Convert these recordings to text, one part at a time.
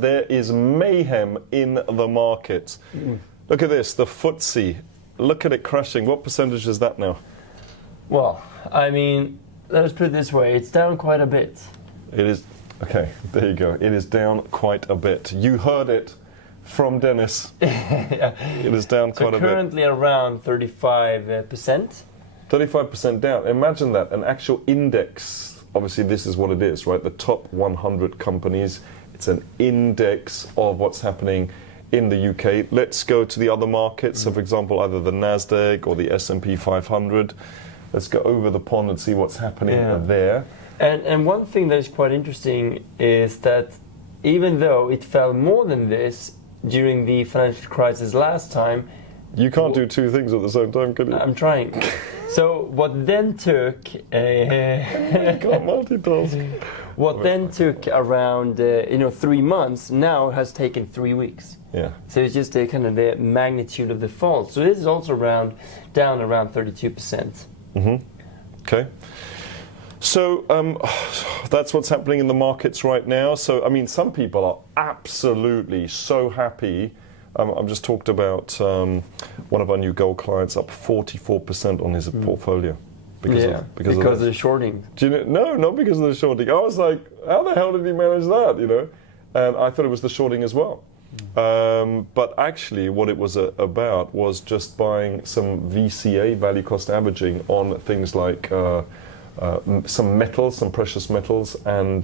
There is mayhem in the markets. Look at this, the FTSE. Look at it crashing. What percentage is that now? Well, I mean, let's put it this way. It's down quite a bit. It is. Okay, there you go. It is down quite a bit. You heard it from Dennis. Yeah. It is down quite a bit. Currently around 35%. 35% down. Imagine that. An actual index. Obviously, this is what it is, right? The top 100 companies. It's an index of what's happening in the UK. Let's go to the other markets. So, for example, either the Nasdaq or the S&P 500. Let's go over the pond and see what's happening there. And one thing that is quite interesting is that even though it fell more than this during the financial crisis last time... You can't do two things at the same time, can you? I'm trying. So what then took... You can't multitask. What then took around 3 months now has taken 3 weeks. Yeah. So it's just kind of the magnitude of the fall. So this is also down around 32%. Okay. So that's what's happening in the markets right now. So, I mean, some people are absolutely so happy. I've just talked about one of our new gold clients up 44% on his portfolio. Because of the shorting. Do you know? No, not because of the shorting. I was like, how the hell did he manage that, And I thought it was the shorting as well. But actually what it was about was just buying some VCA, value cost averaging, on things like some metals, some precious metals, and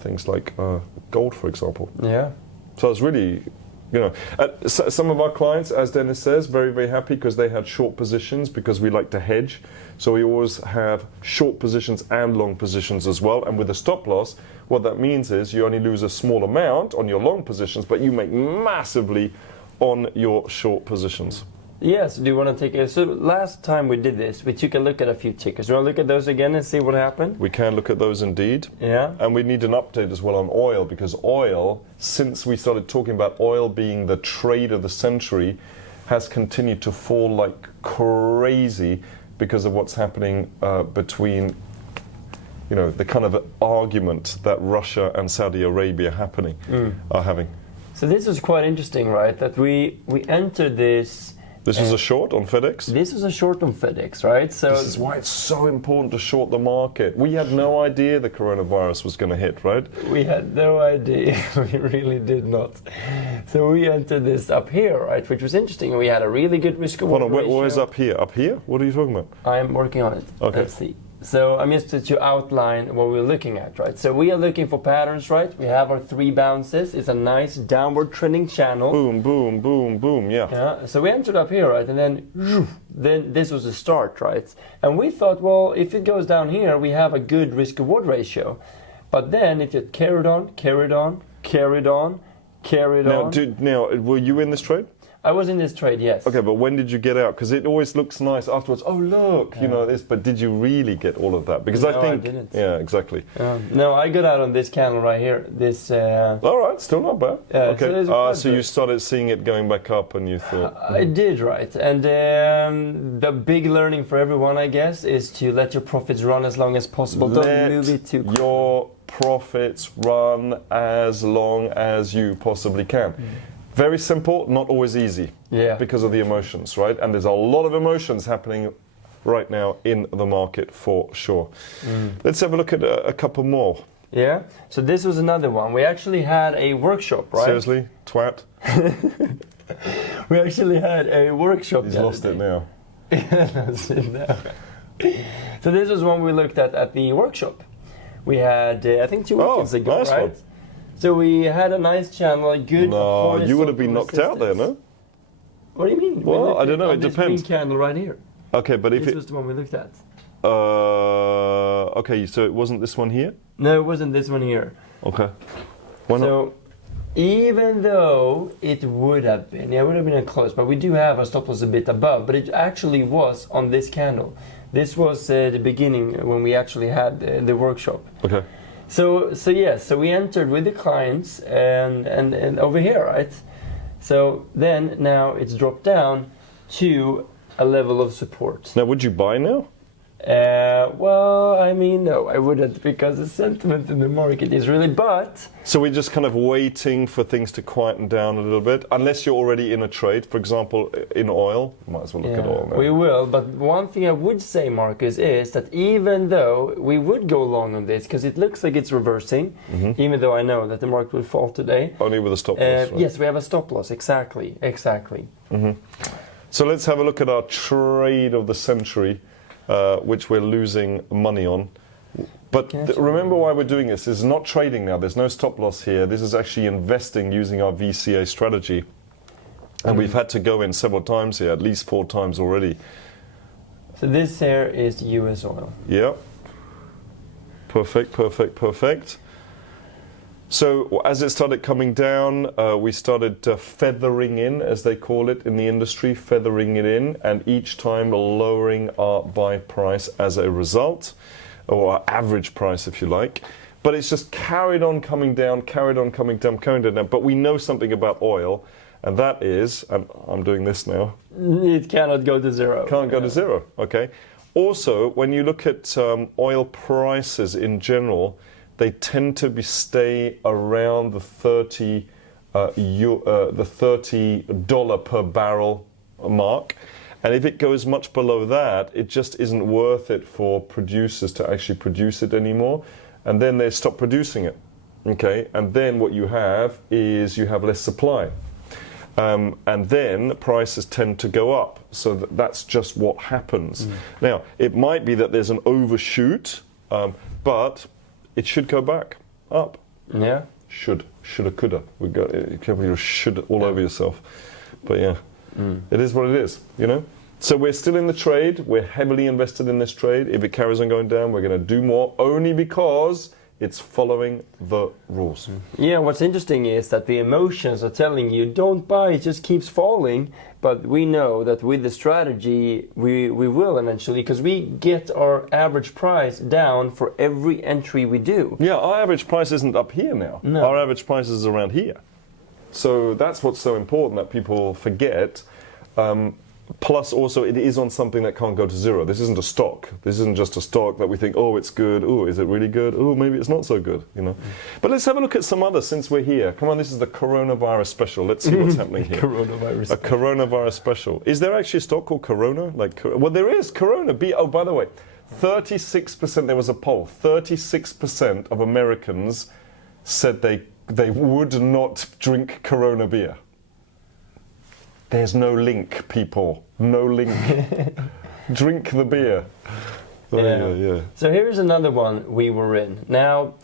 things like gold, for example. Yeah. So I was really, some of our clients, as Dennis says, very, very happy because they had short positions, because we like to hedge. So we always have short positions and long positions as well. And with a stop loss, what that means is you only lose a small amount on your long positions, but you make massively on your short positions. Yes, do you want to take it? So last time we did this, we took a look at a few tickers. Do you want to look at those again and see what happened? We can look at those indeed. Yeah. And we need an update as well on oil, because oil, since we started talking about oil being the trade of the century, has continued to fall like crazy because of what's happening between, the kind of argument that Russia and Saudi Arabia are having. So this was quite interesting, right? That we entered this. This was a short on FedEx? This was a short on FedEx, right? So this is why it's so important to short the market. We had no idea the coronavirus was going to hit, right? We had no idea. We really did not. So we entered this up here, right? Which was interesting. We had a really good risk-reward ratio. Where's up here? Up here? What are you talking about? I'm working on it. Okay. Let's see. So I'm just to outline what we're looking at, right? So we are looking for patterns, right? We have our 3 bounces. It's a nice downward trending channel. Boom, boom, boom, boom, yeah. So we entered up here, right? And then this was the start, right? And we thought, well, if it goes down here, we have a good risk-reward ratio. But then it just carried on. Now, were you in this trade? I was in this trade, yes. Okay, but when did you get out? Because it always looks nice afterwards. Oh, look, this. But did you really get all of that? Because no, I think, I didn't. Yeah, exactly. No, I got out on this candle right here. This. All right, still not bad. Okay. So you started seeing it going back up, and you thought. I did, right. And the big learning for everyone, I guess, is to let your profits run as long as possible. Don't move it too quickly. Your profits run as long as you possibly can. Very simple, not always easy, because of the emotions, right? And there's a lot of emotions happening right now in the market for sure. Let's have a look at a couple more. Yeah, so this was another one. We actually had a workshop, right? Seriously? Twat? We actually had a workshop. He's lost it now. Lost it now. So this was one we looked at the workshop. We had, I think 2 weekends ago, nice right? One. So we had a nice channel, a good. No, you would have been knocked out there, no? What do you mean? Well, I don't know. It depends. This green candle right here. Okay, but if this was the one we looked at. Okay, so it wasn't this one here? No, it wasn't this one here. Okay. Why not? So even though it would have been, it would have been close, but we do have a stop loss a bit above. But it actually was on this candle. This was the beginning when we actually had the workshop. Okay. So we entered with the clients and over here, right? So then now it's dropped down to a level of support. Now, would you buy now? Well, I mean, no, I wouldn't, because the sentiment in the market is really, but... So we're just kind of waiting for things to quieten down a little bit, unless you're already in a trade. For example, in oil, might as well look at oil now. We will, but one thing I would say, Marcus, is that even though we would go long on this, because it looks like it's reversing, even though I know that the market will fall today. Only with a stop loss, right? Yes, we have a stop loss, exactly. So let's have a look at our trade of the century, which we're losing money on. But remember why we're doing this. This is not trading now. There's no stop loss here. This is actually investing using our VCA strategy. And we've had to go in several times here, at least 4 times already. So this here is US oil. Yeah. Perfect, perfect, perfect. So as it started coming down, we started feathering in, as they call it in the industry, feathering it in, and each time lowering our buy price as a result, or our average price, if you like. But it's just carried on coming down, carried on coming down, carried on down. But we know something about oil, and that is, and I'm doing this now. It cannot go to zero. Can't go to zero, okay. Also, when you look at oil prices in general, they tend to stay around the $30 per barrel mark. And if it goes much below that, it just isn't worth it for producers to actually produce it anymore. And then they stop producing it. Okay? And then what you have is you have less supply. And then prices tend to go up. So that's just what happens. Now, it might be that there's an overshoot, but it should go back up. Yeah. Shoulda, coulda. We got you should all over yourself. But yeah, it is what it is, you know. So we're still in the trade. We're heavily invested in this trade. If it carries on going down, we're going to do more, only because it's following the rules. Yeah, what's interesting is that the emotions are telling you, don't buy, it just keeps falling. But we know that with the strategy, we will eventually, because we get our average price down for every entry we do. Yeah, our average price isn't up here now. No. Our average price is around here. So that's what's so important that people forget. Plus, also, it is on something that can't go to zero. This isn't a stock. This isn't just a stock that we think, oh, it's good. Oh, is it really good? Oh, maybe it's not so good. You know. But let's have a look at some others since we're here. Come on, this is the coronavirus special. Let's see what's happening here. Coronavirus. A coronavirus special. Is there actually a stock called Corona? Like, well, there is Corona. Oh, by the way, 36%. There was a poll. 36% of Americans said they would not drink Corona beer. There's no link, people. No link. Drink the beer. Yeah. So here's another one we were in. Now,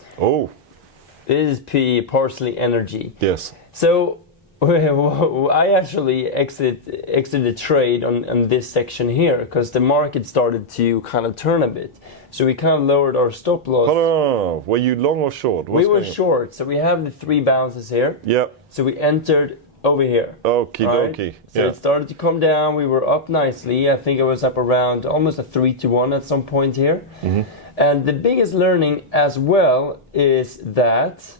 this is Parsley Energy. Yes. So I actually exited the trade on this section here because the market started to kind of turn a bit. So we kind of lowered our stop loss. Oh, were you long or short? We were short. So we have the 3 bounces here. Yep. So we entered over here. Okie dokie. So it started to come down. We were up nicely. I think I was up around almost a 3-1 at some point here. And the biggest learning as well is that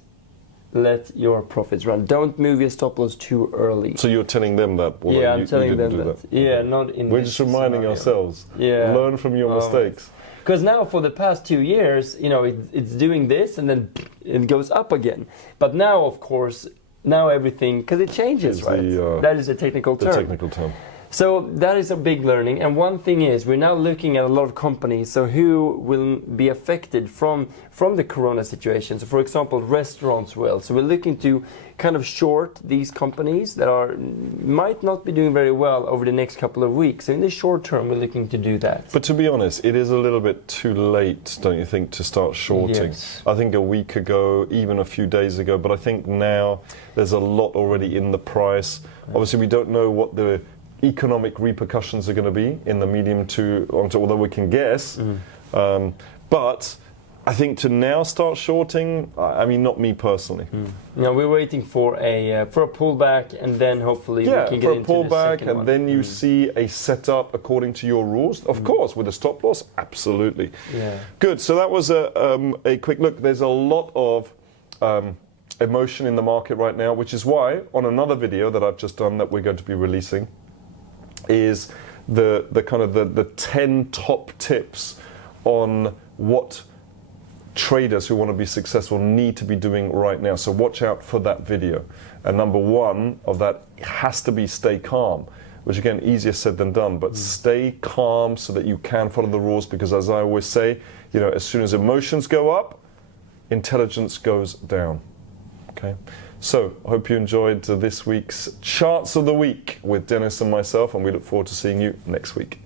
let your profits run. Don't move your stop loss too early. So you're telling them that? Yeah, I'm telling them that. Yeah, not in We're just reminding ourselves. Yeah. Learn from your mistakes. Because now for the past 2 years, you know, it's doing this and then it goes up again. But now, of course, everything, because it changes, right? That is a technical term. The technical term. So that is a big learning. And one thing is, we're now looking at a lot of companies, so who will be affected from the corona situation. So for example, restaurants will. So we're looking to kind of short these companies that might not be doing very well over the next couple of weeks. So in the short term, we're looking to do that. But to be honest, it is a little bit too late, don't you think, to start shorting? Yes. I think a week ago, even a few days ago, but I think now there's a lot already in the price. Obviously, we don't know what the economic repercussions are going to be in the medium to, although we can guess. But I think to now start shorting, I mean, not me personally. No, we're waiting for a pullback, and then hopefully we can get into the second one. Yeah, for a pullback, and then you see a setup according to your rules. Of course, with a stop loss, absolutely. Yeah. Good. So that was a quick look. There's a lot of emotion in the market right now, which is why on another video that I've just done that we're going to be releasing is the kind of the 10 top tips on what traders who want to be successful need to be doing right now. So watch out for that video. And number one of that has to be stay calm, which again, easier said than done, but stay calm so that you can follow the rules, because as I always say, you know, as soon as emotions go up, intelligence goes down. Okay, so I hope you enjoyed this week's Charts of the Week with Dennis and myself, and we look forward to seeing you next week.